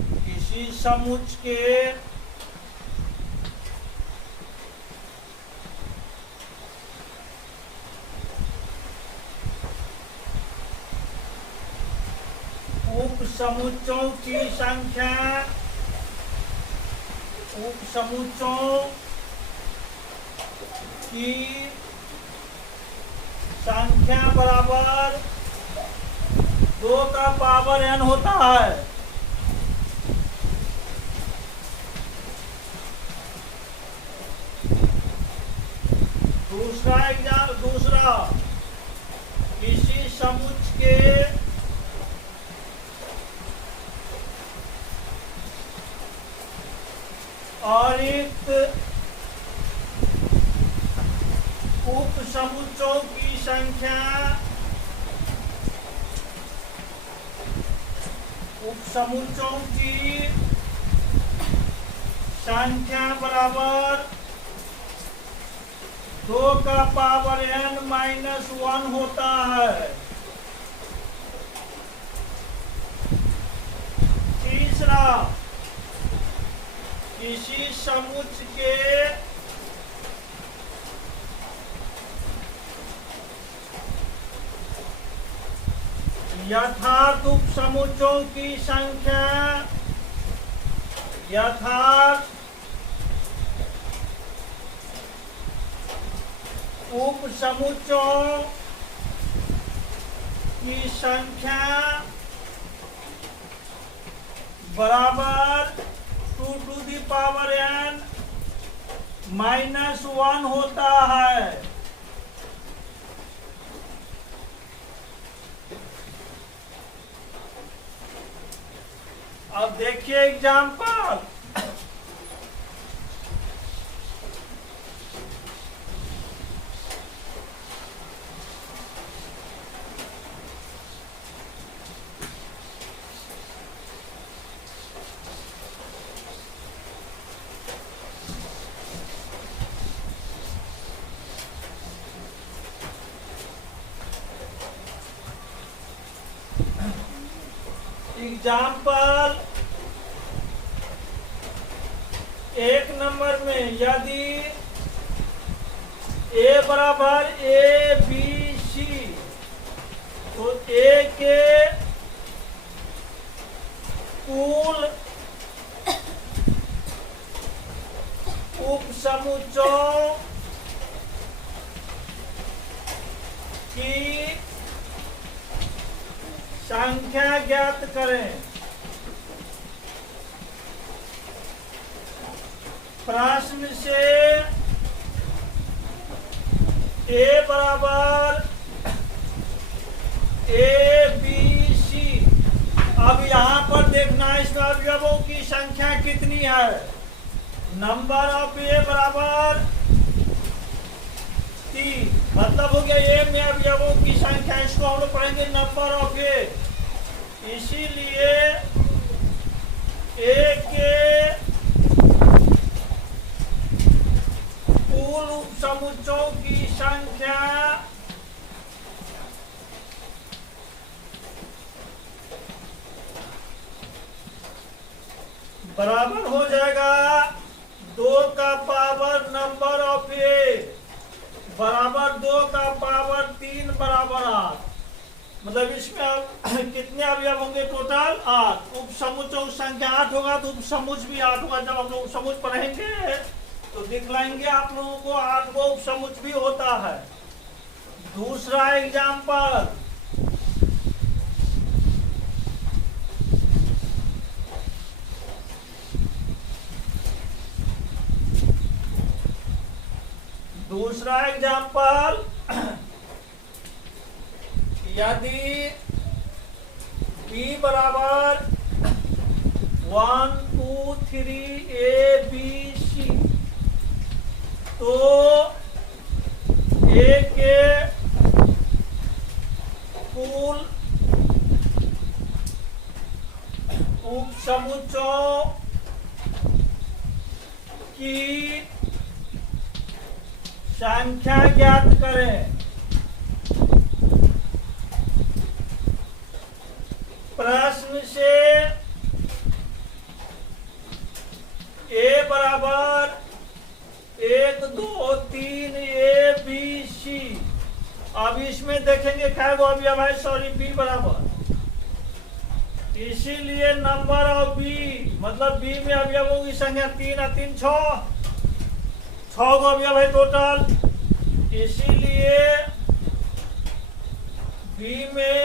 किसी समुच्चय के उपसमुच्चयों की संख्या बराबर 2 का पावर n होता है। दूसरा किसी समुच्चय के अतिरिक्त उपसमुच्चयों की संख्या बराबर 2 का पावर n-1 होता है। तीसरा किसी समुच्चय के यथार्थ उपसमुच्चयों की संख्या बराबर 2 to the power n-1 होता है। अब देखिए एग्जाम्पल। एग्जाम्पल 1 नंबर में यदि a बराबर ABC तो a के कुल उपसमुच्चयों की संख्या ज्ञात करें। प्रश्न से a बराबर ABC। अब यहाँ पर देखना इसमें अवयवों की संख्या कितनी है। नंबर ऑफ a बराबर 3, मतलब हो गया a में अवयवों की संख्या। इसको हम लोग पढ़ेंगे नंबर ऑफ a। इसीलिए a के कुल उपसमुच्चयों की संख्या बराबर हो जाएगा 2 का पावर नंबर ऑफ a बराबर 2 का पावर 3 बराबर 8। मतलब इसमें अब कितने अवयव होंगे टोटल 8। उपसमुच्चयों की संख्या 8 होगा तो उपसमुच्चय भी 8 होगा। जब हम लोग उपसमुच्चय पढ़ेंगे तो दिखलाएंगे आप लोगों को 8 गो उपसमुच्चय भी होता है। दूसरा एग्जाम्पल यदि b बराबर 1 2 3 ABC तो a के कुल उपसमुच्चयों की संख्या ज्ञात करें। प्रश्न से ए बराबर 1 2 3 ए बी सी। अब इसमें देखेंगे क्या गो अवयव है, सॉरी बी बराबर, इसीलिए नंबर ऑफ बी मतलब बी में अवयवों की संख्या 3 और 3 6 गो अवयव है टोटल, इसीलिए बी में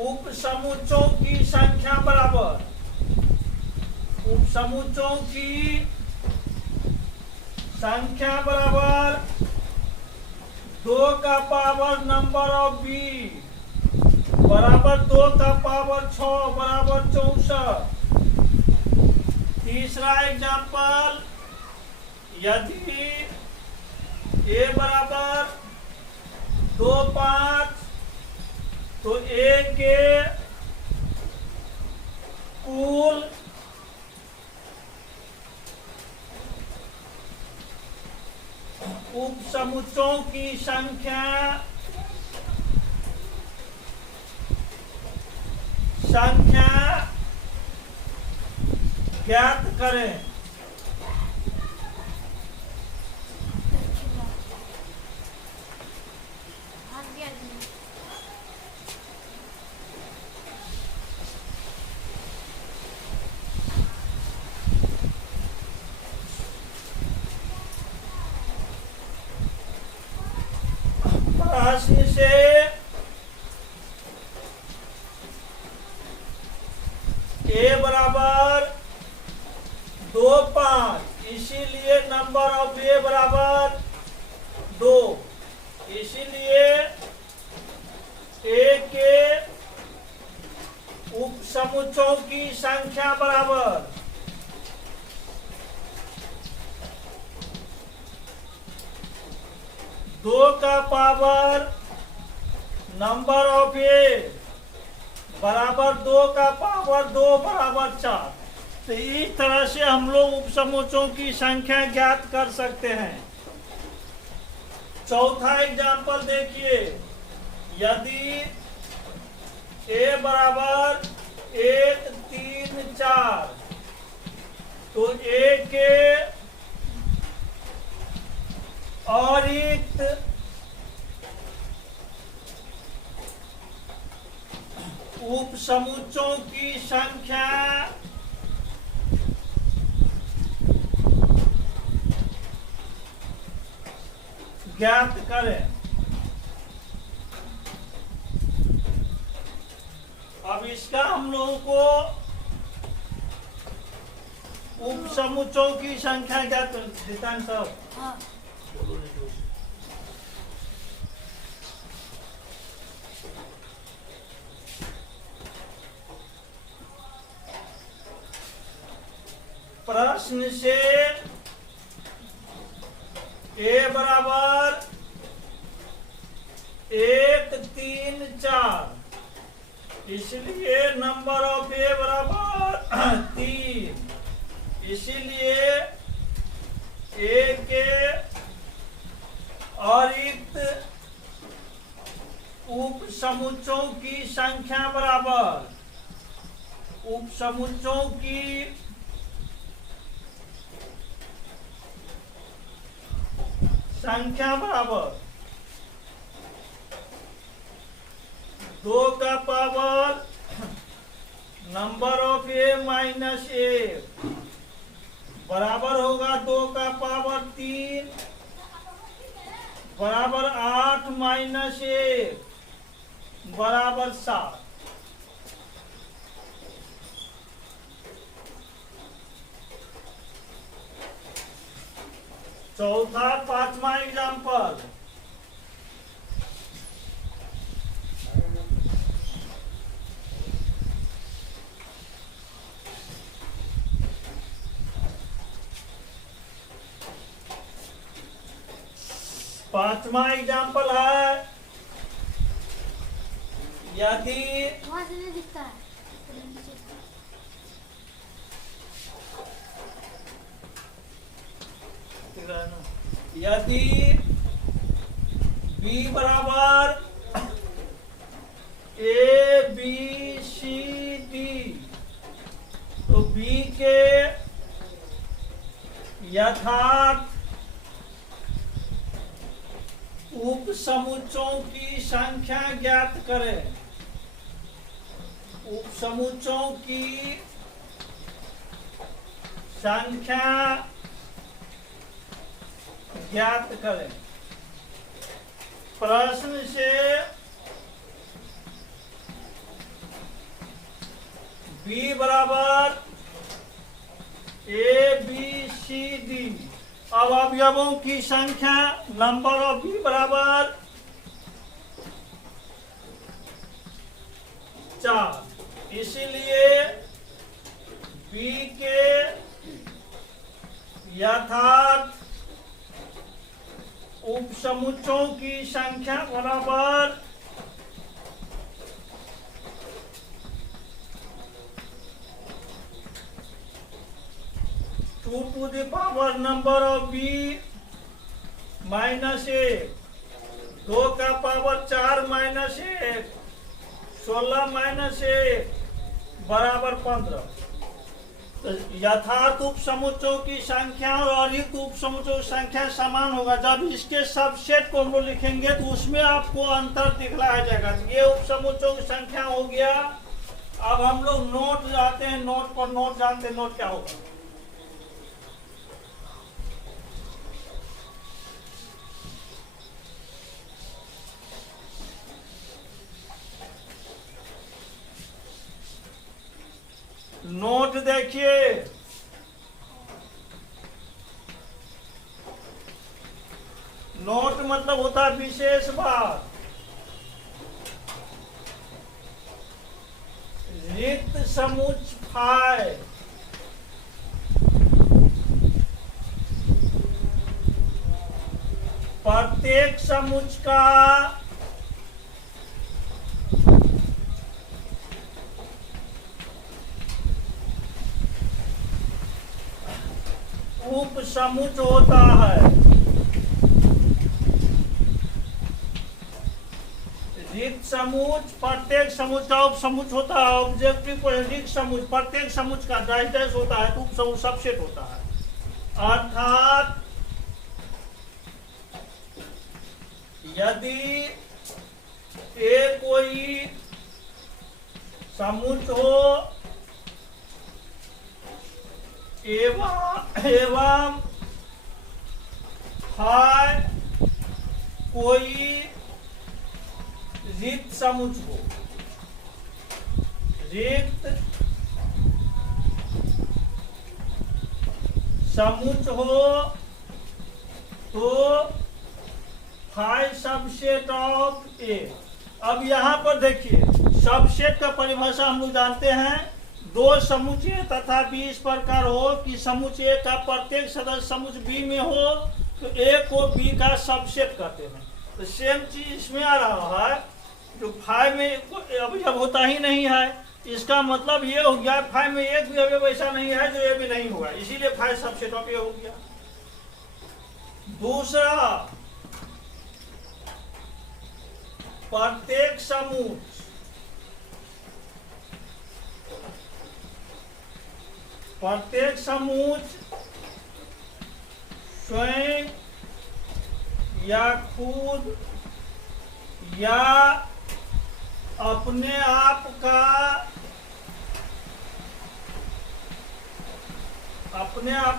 उप समुच्चयों की संख्या बराबर, उप समुच्चयों की संख्या बराबर 2 का पावर नंबर ऑफ बी बराबर 2 का पावर 6 बराबर 64। तीसरा एग्जाम्पल, यदि ए बराबर 2 5 तो ए के कुल उप समुच्चयों की संख्या ज्ञात करें। प्रश्न से ए बराबर 2 5, इसीलिए नंबर ऑफ ए बराबर 2, इसीलिए ए के उप समुच्चयों की संख्या बराबर 2 का पावर नंबर ऑफ ए बराबर 2 का पावर 2 बराबर 4। तो इस तरह से हम लोग उप समुच्चयों की संख्या ज्ञात कर सकते हैं। चौथा एग्जाम्पल देखिए, यदि ए बराबर 1 3 4 तो ए के अतिरिक्त उप समुच्चयों की संख्या ज्ञात करें। अब इसका हम लोगों को उप समुच्चयों की संख्या ज्ञात देता है सब। हाँ। प्रश्न से ए बराबर 1 3 4, इसलिए नंबर ऑफ ए बराबर 3, इसीलिए ए के अतिरिक्त उप समुच्चयों की संख्या बराबर, उप समुच्चयों की संख्या बराबर 2 का power number of A minus A बराबर होगा 2 का पावर 3 बराबर 8 माइनस 1 बराबर 7। चौथा 5वां एग्जाम्पल, पांचवा एग्जाम्पल है, यदि यदि बी बराबर ए बी सी डी तो बी के यथार्थ उप समुच्चयों की संख्या ज्ञात करें। उप समुच्चयों की संख्या ज्ञात करें। प्रश्न से बी बराबर ए बी सी डी। अब अवयवों की संख्या नंबर ऑफ बी बराबर 4। इसीलिए बी के यथार्थ उप समुच्चयों की संख्या बराबर 2 to the power number of b minus 1, 2 का पावर 4 माइनस 1, 16 माइनस 1 बराबर 15। तो यथार्थ उप समुच्चयों की संख्या और अरिक्त उप समुच्चयों की संख्या समान होगा। जब इसके सबसेट को हम लोग लिखेंगे तो उसमें आपको अंतर दिखलाया जाएगा। ये उप समुच्चयों की संख्या हो गया। अब हम लोग नोट जाते हैं, नोट पर नोट जानते हैं नोट क्या होगा। नोट देखिए, नोट मतलब होता है विशेष बात। रिक्त समुच्चय प्रत्येक समुच्चय का उप समुच्चय होता है। रिक्त समुच्चय प्रत्येक समुच्चय का उप समुच्चय होता है। ऑब्जेक्टिव रिक्त समुच्चय प्रत्येक समुच्चय का डाइजेस्ट होता है, उप समुच्चय सबसेट होता है। अर्थात यदि ए कोई समुच्चय हो एवं है कोई रिक्त समुच्चय हो, रिक्त समुच्चय हो तो फाइव सबसेट ऑफ ए। अब यहां पर देखिए सबसेट का परिभाषा हम लोग जानते हैं। दो समुच्चय तथा बी इस प्रकार हो कि समुच्चय का प्रत्येक सदस्य समुच्चय बी में हो तो ए को बी का सबसेट कहते हैं। तो सेम चीज इसमें आ रहा है। जो फाइव में अवयव होता ही नहीं है, इसका मतलब ये हो गया फाइव में एक भी अवयव ऐसा नहीं है जो ए भी नहीं होगा, इसीलिए फाइव सबसेट ऑफ ए हो गया। दूसरा, प्रत्येक समुच्चय स्वयं या खुद या अपने आप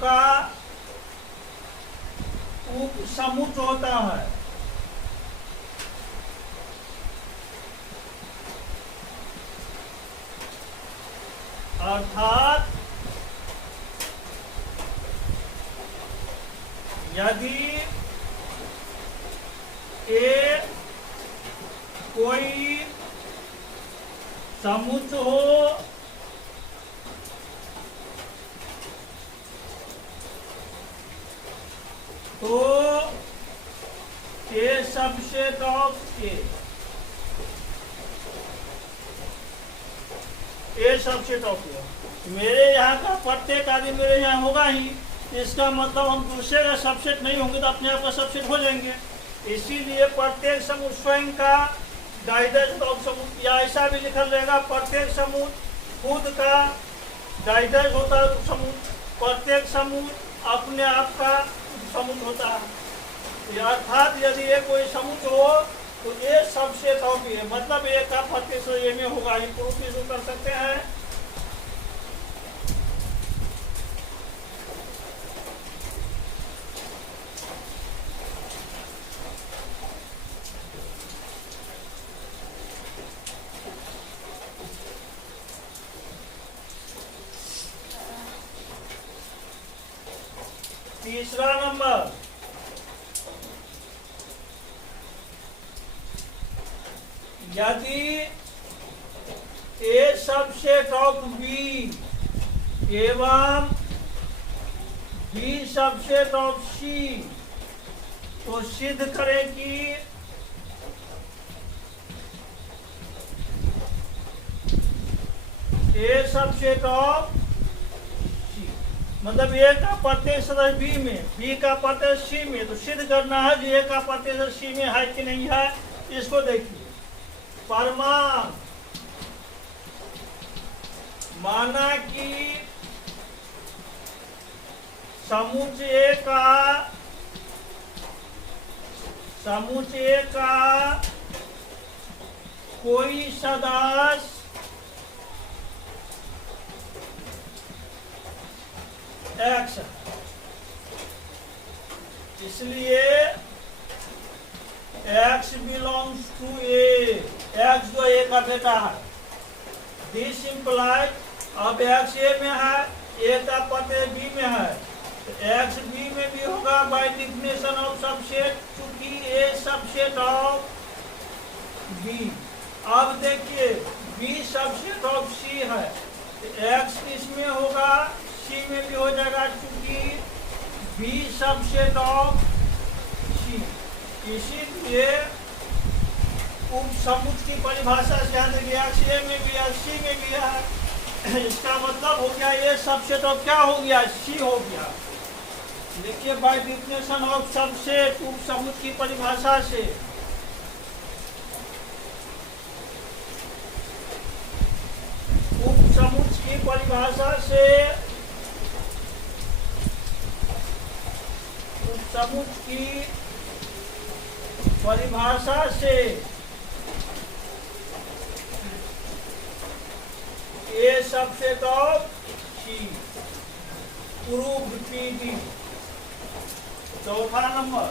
का उप समुच्चय होता है। अर्थात यदि ए कोई समुच्चय हो तो A subset of A subset of A. मेरे यहाँ का प्रत्येक आदमी मेरे यहाँ होगा ही, इसका मतलब हम दूसरे का सबसेट नहीं होंगे तो अपने आप का सबसेट हो जाएंगे। इसीलिए प्रत्येक समुच्चय स्वयं का डाइजेस्ट ऑफ समुच्चय, या ऐसा भी लिखा रहेगा प्रत्येक समुच्चय खुद का डाइजेस्ट होता है समुच्चय, प्रत्येक समुच्चय अपने आप का समुच होता है। अर्थात यदि ये कोई समुच हो तो ए सबसेट ऑफ ए, मतलब ए का प्रतिशत ए में होगा, ये प्रूफ इसको कर सकते हैं। तीसरा नंबर, यदि ए सबसेट ऑफ बी एवं बी सबसेट ऑफ सी, तो सिद्ध करें कि ए सबसेट ऑफ सी, मतलब ए का प्रतिशत बी में, बी का प्रतिशत सी में, तो सिद्ध करना है कि ए का प्रतिशत सी में है कि नहीं है। इसको देखिए, प्रमाण माना कि समुच्चय का कोई सदस्य एक्स है, इसलिए x belongs to A, x जो ए का बेटा है। दिस इम्प्लाइज, अब x ए में है, ए का पते बी में है, तो x बी में भी होगा बाय डिफिनेशन ऑफ सबसेट, चूंकि ए सबसेट ऑफ बी। अब देखिए बी सबसेट ऑफ सी है, तो x इसमें होगा, सी में भी हो जाएगा, चूंकि बी सबसेट ऑफ सी। इसीलिए उपसमुच की परिभाषा से याद गया, सी में भी है, सी में भी है। इसका मतलब हो गया ये सबसेट ऑफ क्या हो गया, सी हो गया। देखिए बाय डिफिनेशन ऑफ सबसेट, उपसमुच की परिभाषा से, उपसमुच की परिभाषा से, उपसमुच की परिभाषा से A subset of C, proved पीडी। चौथा नंबर,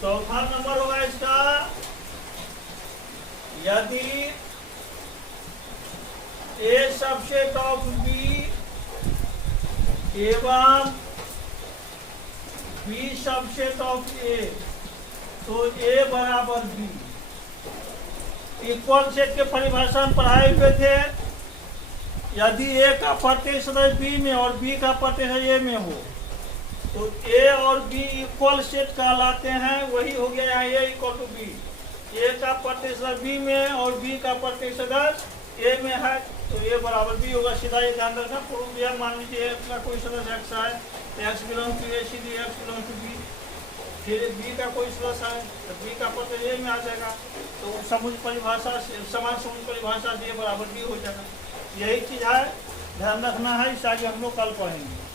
चौथा नंबर होगा इसका, यदि ए सबसेट ऑफ बी एवं बी सबसेट ऑफ ए, तो ए बराबर बी। इक्वल सेट के परिभाषा में पढ़ाए हुए थे, यदि ए का प्रतिशत बी में और बी का प्रतिशत ए में हो, तो ए और बी इक्वल सेट कहलाते हैं। वही हो गया यहाँ ए इक्वल टू बी, ए का प्रतिशत बी में और बी का प्रतिशत ए में है, तो ए बराबर बी होगा। सीधा ये ध्यान रखना, प्रूफ दिया, मान लीजिए ए का कोई सदस्य एक्स है, एक्स बिलोंग टू ए, सीधी एक्स बिलोंग टू बी, फिर बी का कोई सदस्य है तो बी का प्रतिशत ए में आ जाएगा, तो समुच परिभाषा से, समान समुच परिभाषा से ए बराबर बी हो जाएगा। यही चीज़ है, ध्यान रखना है, इस आगे हम लोग कल पढ़ेंगे।